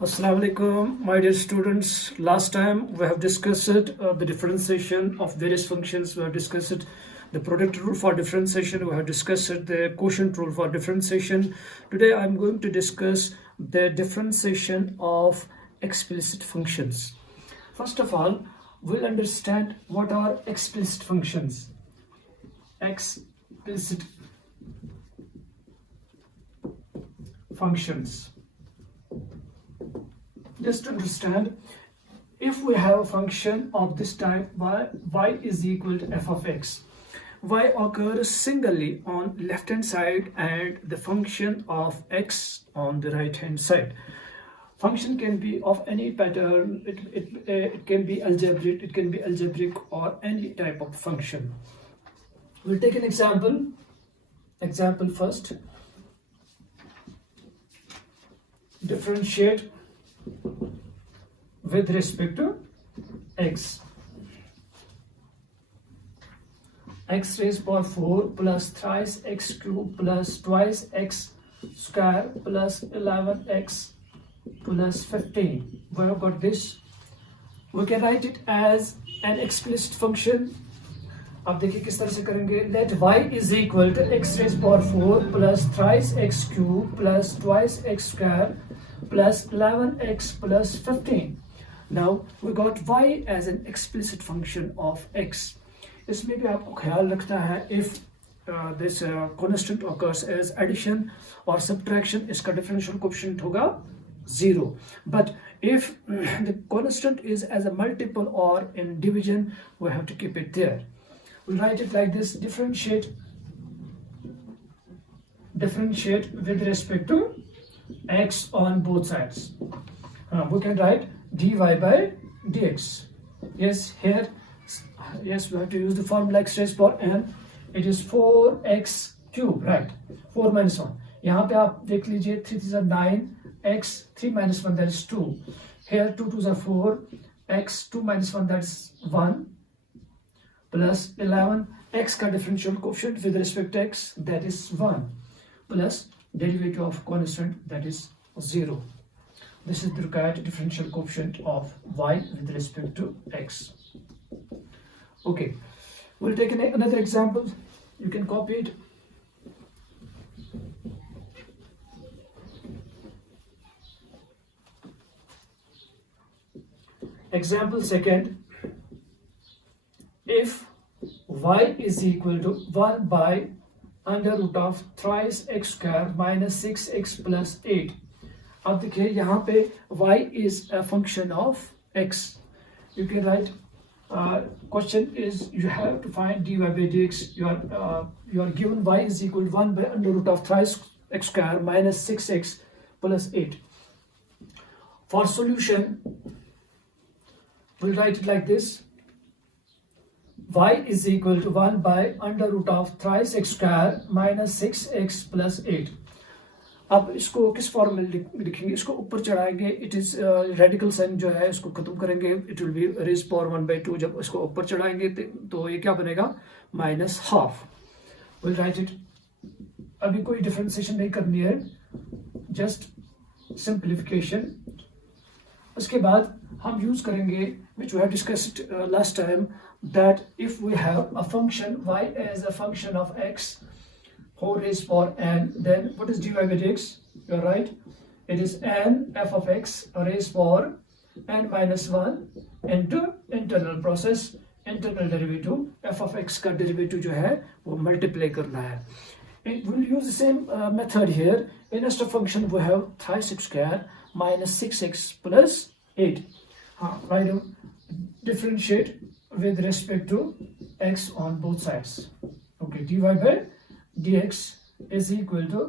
Assalamu alaikum, my dear students. Last time we have discussed the differentiation of various functions. We have discussed the product rule for differentiation. We have discussed the quotient rule for differentiation. Today I am going to discuss the differentiation of explicit functions. First of all, we'll understand what are explicit functions. Explicit functions. Just understand, if we have a function of this type y is equal to f of x, y occurs singly on left hand side and the function of x on the right hand side. Function can be of any pattern, it can be algebraic or any type of function. We'll take an example first. Differentiate with respect to x. X raised power 4 plus thrice x cube plus twice x square plus 11x plus 15. We have got this. We can write it as an explicit function. अब देखिए किस तरह से करेंगे. Let y is equal to x raised power 4 plus thrice x cube plus twice x square plus 11x plus 15. Now we got y as an explicit function of x. इसमें भी आपको ख्याल रखना है, if this constant occurs as addition or subtraction, इसका differential coefficient होगा 0. But if the constant is as a multiple or in division, we have to keep it there. We'll write it like this: differentiate with respect to x on both sides. We can write dy by dx. Yes, here, yes, we have to use the formula x raised power n. It is 4x cube, right? 4 minus 1. यहाँ पे आप देख लीजिए, 3 3 are 9, x 3 minus 1, that is 2. Here 2 2s are 4, x 2 minus 1, that is 1, plus 11, x का differential coefficient with respect to x, that is 1, plus derivative of constant, that is 0. This is the required differential coefficient of y with respect to x. Okay, we'll take another example. You can copy it. Example second. If y is equal to 1 by under root of thrice x square minus 6x plus 8. अब देखिए यहाँ पे y is a function of x. You can write, question is you have to find dy by dx. You are given y is equal to 1 by under root of thrice x square minus 6x plus 8. For solution, we'll write it like this: y is equal to 1 by under root of thrice x square minus 6x plus 8. अब इसको किस form में लिखेंगे? इसको ऊपर चढ़ाएंगे, it is radical sign जो है इसको खत्म करेंगे, it will be raise power 1/2. जब इसको ऊपर चढ़ाएंगे तो ये क्या बनेगा? Minus half. Will write it. अभी कोई डिफरेंशिएशन नहीं करनी है, जस्ट सिंप्लीफिकेशन. उसके बाद हम यूज करेंगे which we have discussed last time, that if we have a function y as a function of x whole raised power n, then what is dy by dx? You are right, it is n f of x raised power n minus 1 into internal process, internal derivative f of x का derivative जो है वो multiply करना है. It will use the same method here. Instead of function we have thrice x square minus 6x plus 8. Write down differentiate with respect to x on both sides. Okay, dy by dx is equal to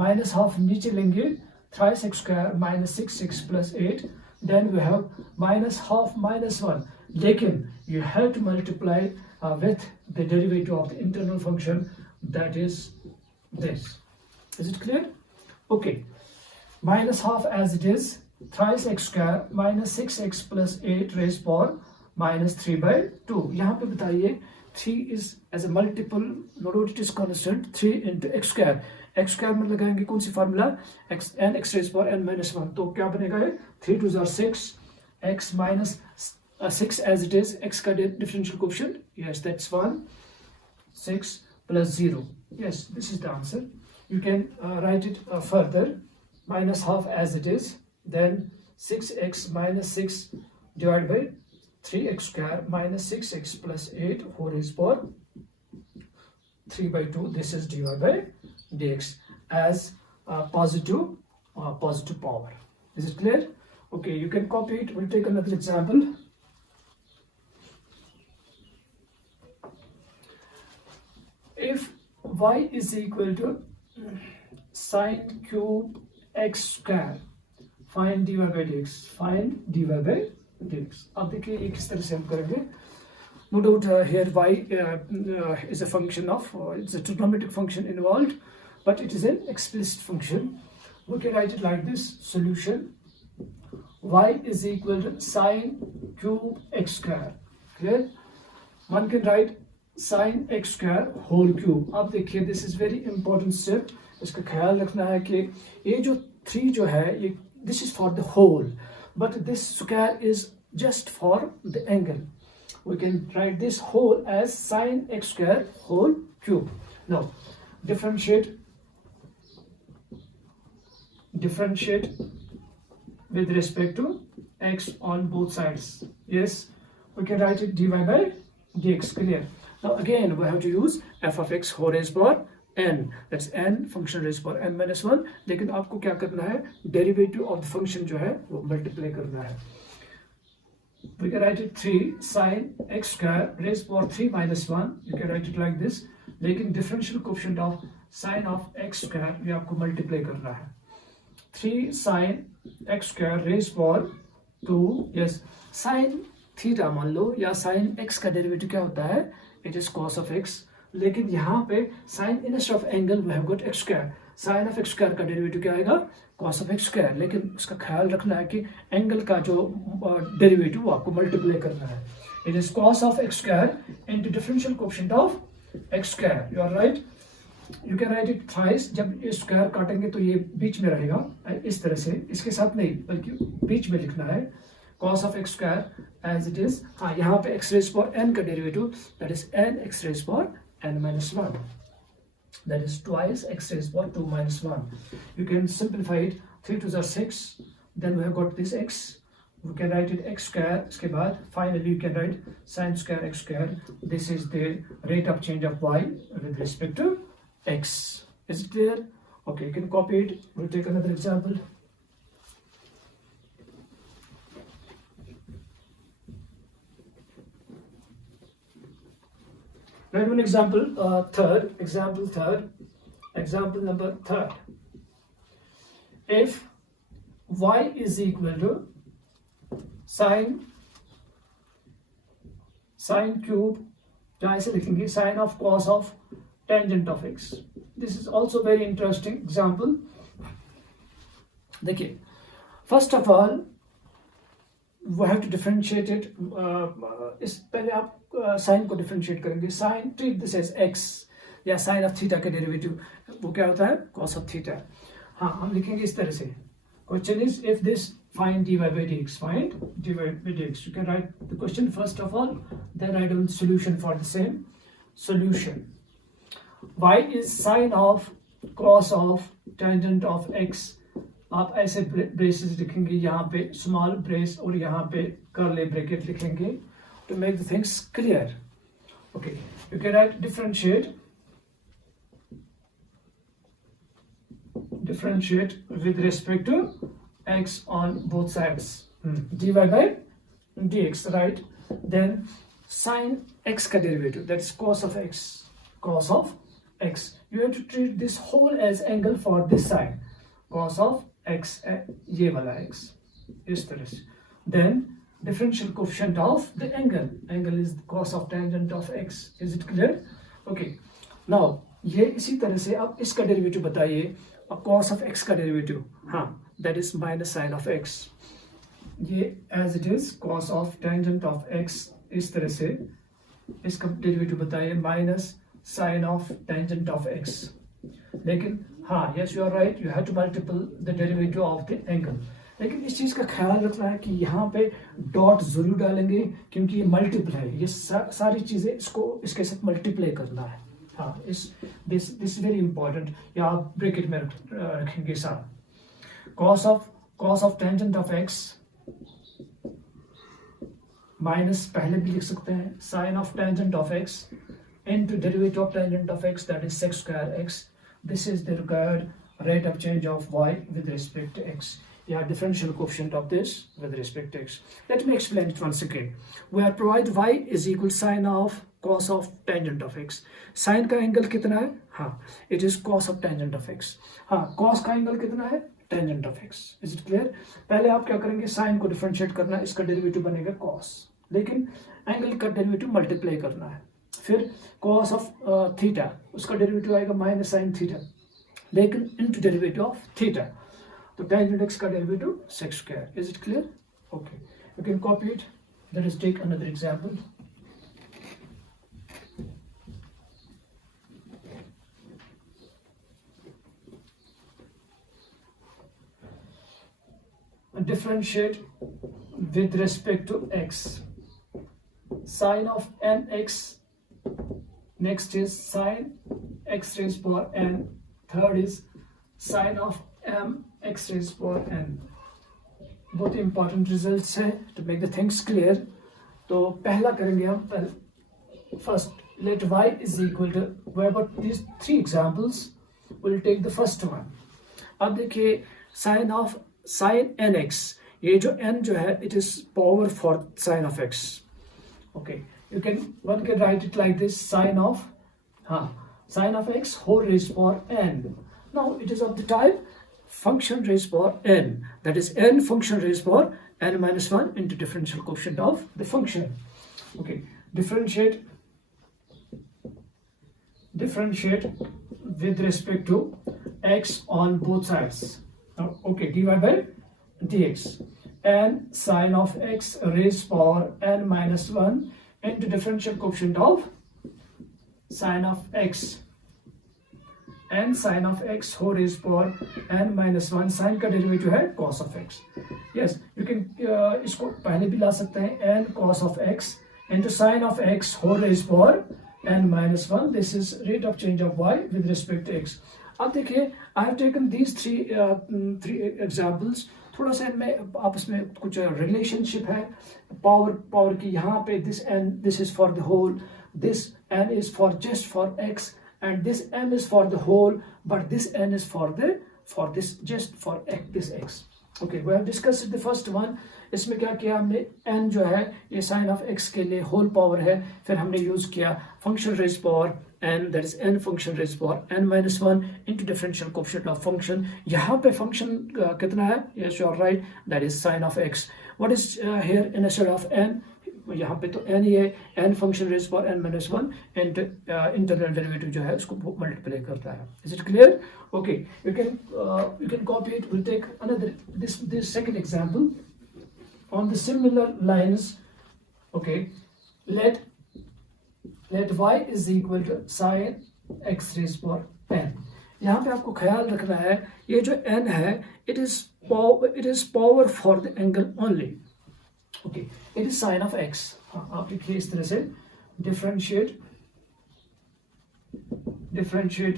minus half नीचे लेंगे, thrice x square minus 6x plus 8. Then we have minus half minus 1. लेकिन you have to multiply with the derivative of the internal function, that is this. Is it clear? Okay, minus half as it is, thrice x square minus 6x plus 8 raised power minus 3/2. यहाँ पे बताइए 3 is as a multiple, note it is constant, 3 into x square. X square में लगाएंगे कौन सी formula, n x raise power n minus 1, तो क्या बनेगा ये 3 2 जार 6 x minus 6 as it is, x का differential coefficient, yes that's 1 6 plus 0, yes this is the answer. You can write it further, minus half as it is, then 6x minus 6 divided by 3x square minus 6x plus 8 whole raised power 3 by 2, this is dy by dx as positive power. Is it clear? Okay, you can copy it. We'll take another example. If y is equal to sine cube x square, find dy by dx, find dy by dx. अब देखिए ये किस तरह से हम करेंगे. No doubt here y is a function of, it's a trigonometric function involved, but it is an explicit function. We can write it like this: solution y is equal to sine cube x square. Clear? One can write sin x square whole cube. अब देखिए this is very important step, इसका ख्याल रखना है कि ये जो 3 जो है ये this is for the whole, but this square is just for the angle. We can write this whole as sin x square whole cube. नाउ differentiate with respect to x on both sides. Yes, we can write it dy by dx. Clear? Now again we have to use f of x whole raised power n, that's n function raised power n minus 1. लेकिन आपको क्या करना है, derivative of the function जो है वो multiply करना है. We can write it 3 sin x square raised power 3 minus 1. You can write it like this. लेकिन differential coefficient of sin of x square ये आपको मल्टीप्लाई करना है. 3 sin x square raised power 2, yes sin theta मान लो, या sin x का derivative क्या होता है, it is cos of x. लेकिन यहाँ पे sin instead of angle we have got x square, sin of x square का डेरिवेटिव क्या आएगा, cos of x square. लेकिन उसका ख्याल रखना है कि एंगल का जो डेरिवेटिव वो आपको मल्टीप्लाई करना है. it is cos of x square into differential coefficient of x square. You are right. You can write it thrice. जब ये स्क्वायर काटेंगे तो ये बीच में रहेगा इस तरह से, इसके साथ नहीं बल्कि बीच में लिखना है cos of x square as it is. हाँ, यहाँ पे x raised power n का derivative, that is n x raised power n minus 1, that is twice x raised power 2 minus 1. You can simplify it. 3 2 are 6, then we have got this x, we can write it x square. इसके बाद finally you can write sin square x square. This is the rate of change of y with respect to x. Is it clear? Okay, you can copy it. We'll take another example. Write one example, example number third. If y is equal to sine cube, जहाँ से लिखेंगे sin of cos of tangent of x. This is also very interesting example. देखिए, first of all we have to differentiate it. इस पहले आप sign को differentiate करेंगे. Sine, treat this as x, या साइन ऑफ थीटा का derivative वो क्या होता है, cos ऑफ थीटा. हाँ, हम लिखेंगे इस तरह से. Question is if this find dy by dx, find dy by dx. You can write the question first of all, then write down the solution for the same. Solution: y is sine of cos of tangent of x. आप ऐसे braces लिखेंगे, यहाँ पे small brace और यहाँ पे curly bracket लिखेंगे to make the things clear. Okay, you can write differentiate with respect to x on both sides. dy by dx, right? Then sin x का derivative, that is cos of x. You have to treat this whole as angle for this side. Cos of x, ये वाला x, इस तरह से. Then differential coefficient of the angle. Angle is the cos of tangent of x. Is it clear? Okay. Now ये इसी तरह से अब इसका डेरिवेटिव बताइए. अब cos of x का डेरिवेटिव, हाँ, that is minus sin of x. ये as it is cos of tangent of x, इस तरह से इसका डेरिवेटिव बताइए minus sin of tangent of x. लेकिन हाँ, yes you are right, you have to multiple the derivative of the angle. लेकिन इस चीज का ख्याल रखना है कि यहाँ पे डॉट जरूर डालेंगे क्योंकि ये मल्टीपल है, ये सारी चीजें इसको इसके साथ मल्टीप्लाई करना है। हाँ, दिस वेरी इंपॉर्टेंट, या आप ब्रैकेट में रखेंगे साथ। Cos of tangent of x minus, पहले भी लिख सकते हैं, sine of tangent of x into derivative of tangent of x, that is sec square x. This is the required rate of change of y with respect to x. Yeah, differential coefficient of this with respect to x. Let me explain it once again. We are provide y is equal sine of cos of tangent of x. Sine का angle कितना है? हाँ, it is cos of tangent of x. हाँ, cos का angle कितना है? Tangent of x. Is it clear? पहले आप क्या करेंगे, साइन को डिफरेंशिएट करना है, इसका डेरिवेटिव बनेगा cos, लेकिन एंगल का डेरिवेटिव मल्टीप्लाई करना है। फिर cos ऑफ थीटा, उसका डेरिवेटिव आएगा माइनस साइन थीटा, लेकिन इनटू डेरिवेटिव ऑफ थीटा, तो टेंजेंट एक्स का derivative sec square. Is it clear? Okay, you can copy it. Let us take another example. Differentiate with respect to x. Sine of nx, next is sine x raised power n, third is sine of m x raised power n. बहुत important results है to make the things clear। तो पहला करेंगे हम, first let y is equal to, we have got these three examples, we'll take the first one। अब देखिए sin nx, ये जो n जो है it is power for sin of x। Okay, one can write it like this, sine of x whole raised power n. Now it is of the type function raised power n, that is n function raised power n minus 1 into differential coefficient of the function. Okay, differentiate with respect to x on both sides. Now, okay, dy by dx, n sine of x raised power n minus 1 into differential coefficient of sine of x, n sine of x whole raised power n minus 1, sign का derivative है cos of x। yes, you can इसको पहले भी ला सकते हैं, n cos of x into sine of x whole raised power n minus 1, this is rate of change of y with respect to x। अब देखिए, I have taken these three examples, थोड़ा सा इनमें आपस में कुछ रिलेशनशिप है power की। यहाँ पे this is for the whole, this n is for just for x, and this n is for the whole, but this n is for this just for x, this x। Okay, we have discussed the first one। इसमें क्या किया हमने, n जो है ये sign of x के लिए whole power है, फिर हमने यूज किया function raise power n, that is n function raised power n minus 1 into differential coefficient of function। यहाँ पे function कितना है? yes you are right, that is sin of x। what is here instead of n, यहाँ पे तो n ही है, n function raised power n minus 1 into internal derivative जो है उसको multiply करता है। is it clear? okay, you can copy it। we'll take another this second example on the similar lines। okay, let y is equal to sin x raised power n। यहाँ पे आपको ख्याल रखना है, ये जो n है it is power for the angle only। okay, it is sin of x। आप लिखिए इस तरह से, differentiate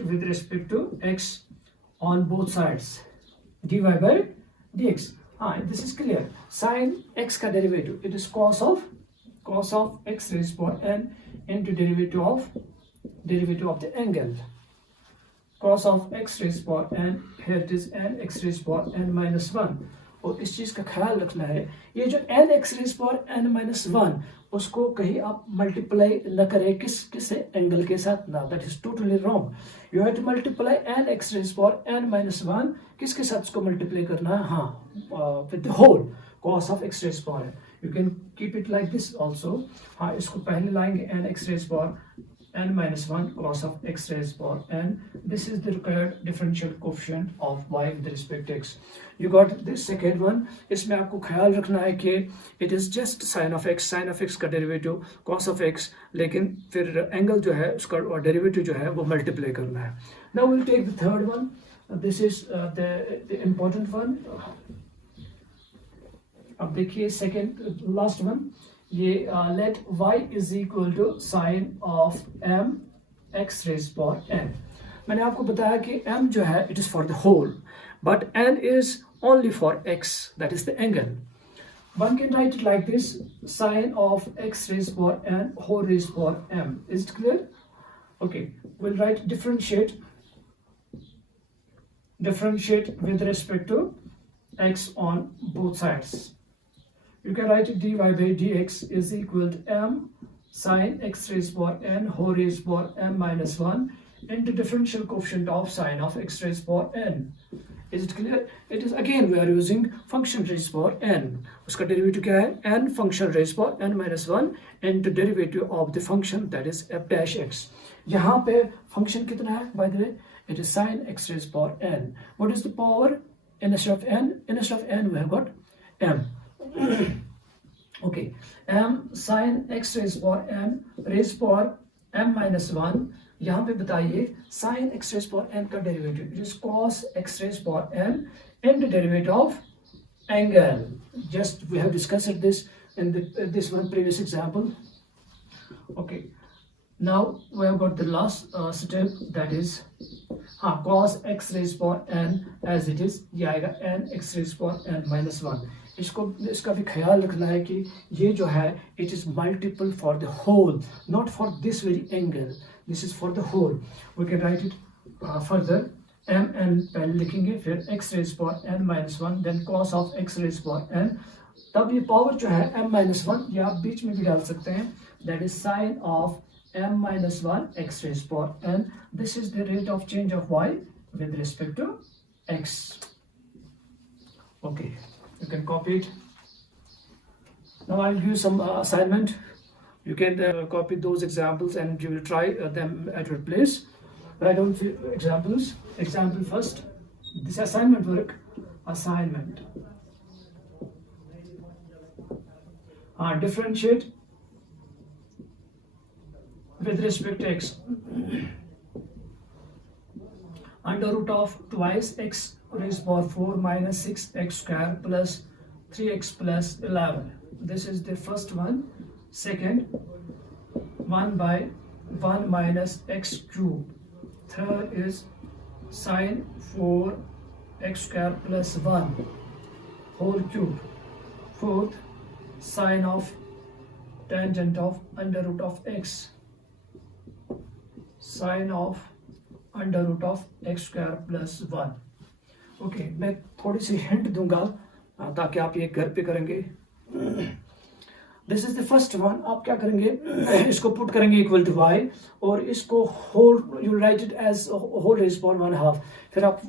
with respect to x on both sides, dy by dx। this is clear। sin x का derivative it is cos of x raised power n into derivative of the angle, cos of x raised power n, here it is n x raised power n minus 1। और इस चीज का ख्याल रखना है, ये जो n x raised power n minus 1, उसको कहीं आप मल्टीप्लाई न करें किससे, एंगल के साथ ना, that is totally wrong। you have to multiply n x raised power n minus 1, किसके साथ उसको मल्टीप्लाई करना है? with the whole cos of x raised power। you can keep it like this also। इसको पहले लाएंगे n x raised power n minus 1 cos of x raised power n, this is the required differential coefficient of y with respect to x। you got this second one। इसमें आपको ख्याल रखना है कि it is just sin of x का derivative cos of x, लेकिन फिर angle जो है उसका डेरिवेटिव जो है वो मल्टीप्लाई करना है। now we'll take the third one। this is the important one. अब देखिए second last one, ये let y is equal to sin of m x raised power n. मैंने आपको बताया कि m जो है it is for the whole, but n is only for x, that is the angle. One can write it like this: sin of x raised power n whole raised power m. Is it clear? Okay, we'll write differentiate with respect to x on both sides. You can write it dy by dx is equal to m sin x raised power n whole raised power m minus 1 into differential coefficient of sin of x raised power n. Is it clear? It is again we are using function raised power n. उसका derivative क्या है? n function raised power n minus 1 into derivative of the function that is f dash x. यहाँ पे function कितना है? By the way, it is sin x raised power n. What is the power instead of n? Instead of n we have got m. Okay, m sin x raised power n raised power m minus 1. यहाँ पे बताइए sin x raised power n का derivative, it is cos x raised power n into derivative of angle. Just we have discussed this in this one previous example. Okay, now we have got the last step, that is cos x raised power n as it is, ये आएगा n x raised power n minus 1. इसका भी ख्याल रखना है कि ये जो है it is multiple for the whole, not for this very angle. This is for the whole. We can write it further. m n पहले लिखेंगे, फिर x raised power n minus 1, then cos of x raised power n. तब ये power जो है m minus 1, ये आप बीच में भी डाल सकते हैं, that is sin of m minus 1 x raised power n. This is the rate of change of y with respect to x. Okay, you can copy it. Now I'll give you some assignment. You can copy those examples and you will try them at your place. Write down examples. Example first. This assignment work. Assignment. Differentiate with respect to x. Under root of twice x raised power 4 minus 6x square plus 3x plus 11. This is the first one. Second, 1 by 1 minus x cube. Third is sin 4x square plus 1 whole cube. Fourth, sin of tangent of under root of x. Sin of under root of x square plus 1. Okay, मैं थोड़ी सी hint दूंगा ताकि आप ये घर पे करेंगे. This is the first one. आप क्या करेंगे, इसको पुट करेंगे इक्वल टू y और इसको whole you write it as whole raise power 1/2. फिर आप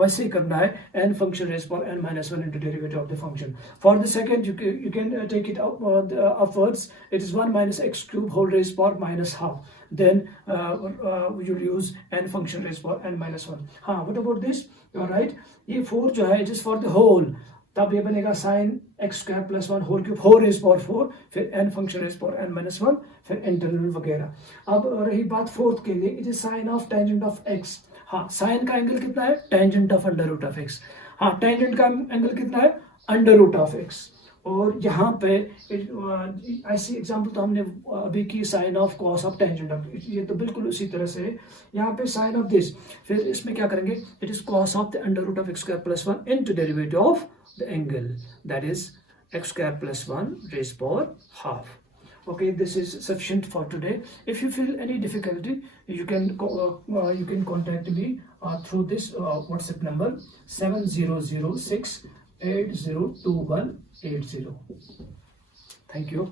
वैसे ही करना है n function raise power n minus 1 into derivative of the function. For the second you can take it upwards. It is 1 minus x cube whole raised power minus half. Then you'll use n function raised power n minus 1. What about this? All right, ये 4 जो है it is for the whole. तब ये बनेगा sin x square plus 1 whole cube whole raised power 4, फिर n function raised power n minus 1, फिर internal वगैरह. अब रही बात फोर्थ के लिए, it is sin of tangent of x. sin का एंगल कितना है? tangent of under root of x. tangent का एंगल कितना है? under root of x. और यहाँ पे ऐसी एग्जांपल तो हमने अभी की sine of cos of tangent of, ये तो बिल्कुल उसी तरह से यहाँ पे साइन ऑफ दिस. फिर इसमें क्या करेंगे, it is cos of the under root of x square plus 1 into derivative of the angle, that is x square plus 1 raise power half. Okay, this is sufficient for today. If you feel any difficulty, you can contact me through this WhatsApp number 7006 802180. Thank you.